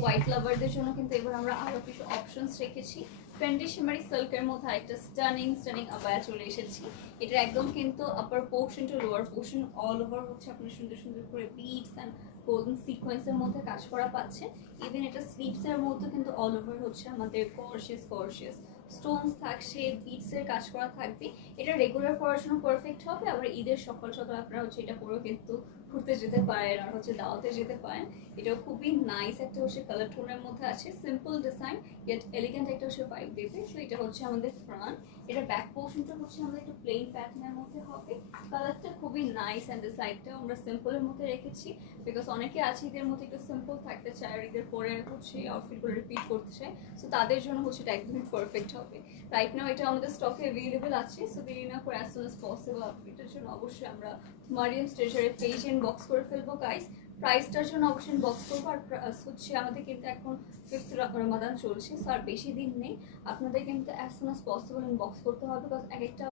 White লাভারদের জন্য কিন্তু এবার আমরা আরো কিছু অপশনস রেখেছি। ফেন্ডি শিমারি সিল্কের মধ্যে একটা স্টানিং আবায়া চলে এসেছি। এটা একদম কিন্তু upper portion to lower portion all over হচ্ছে আপনার সুন্দর সুন্দর করে বিডস অ্যান্ড গোল্ডেন সিকোয়েন্সের মধ্যে কাজ করা পাচ্ছে। ইভেন এটা স্লিভসের মধ্যে কিন্তু অল ওভার হচ্ছে আমাদের গর্জিয়াস স্টোনস থাকছে, বিটসের কাজ করা থাকবে। এটা রেগুলার পরার জন্য পারফেক্ট হবে, আবার ঈদের সকাল সকাল আপনারা হচ্ছে এটা পরেও কিন্তু ঘুরতে যেতে পারেন আর হচ্ছে দাওয়াতে যেতে পারেন। এটাও খুবই নাইস একটা হচ্ছে কালার টোনের মধ্যে আছে, সিম্পল ডিজাইন ইয়েট এলিগেন্ট একটা হচ্ছে ভাইব দেবে। সো এটা হচ্ছে আমাদের ফ্রন্ট। এটা ব্যাক পোর্শনটা হচ্ছে আমাদের একটু প্লেন প্যাটার্নের মধ্যে হবে। কালারটা খুবই নাইস অ্যান্ড সাইডটাও আমরা সিম্পলের মধ্যে রেখেছি, বিকজ অনেকে আছে ঈদের মধ্যে একটু সিম্পল থাকতে চায় আর ঈদের পরে হচ্ছে আউটফিটগুলো রিপিট করতে চায়। সো তাদের জন্য হচ্ছে এটা একদমই পারফেক্ট হবে। রাইট নাও এটা আমাদের স্টকে অ্যাভেলেবল আছে। সো দেরি না করে অ্যাজ সুন অ্যাজ পসিবল আউটফিটের জন্য অবশ্যই আমরা মারিয়াম স্টেশনারি পেজ ইনবক্স করে ফেলবো গাইস। প্রাইসটার জন্য অবশ্যই বক্স করবো। আর হচ্ছে আমাদের কিন্তু এখন 5th রমাদান চলছে, সো আর বেশি দিন নেই। আপনাদের কিন্তু as soon as possible inbox করতে হবে, বিকজ এক একটা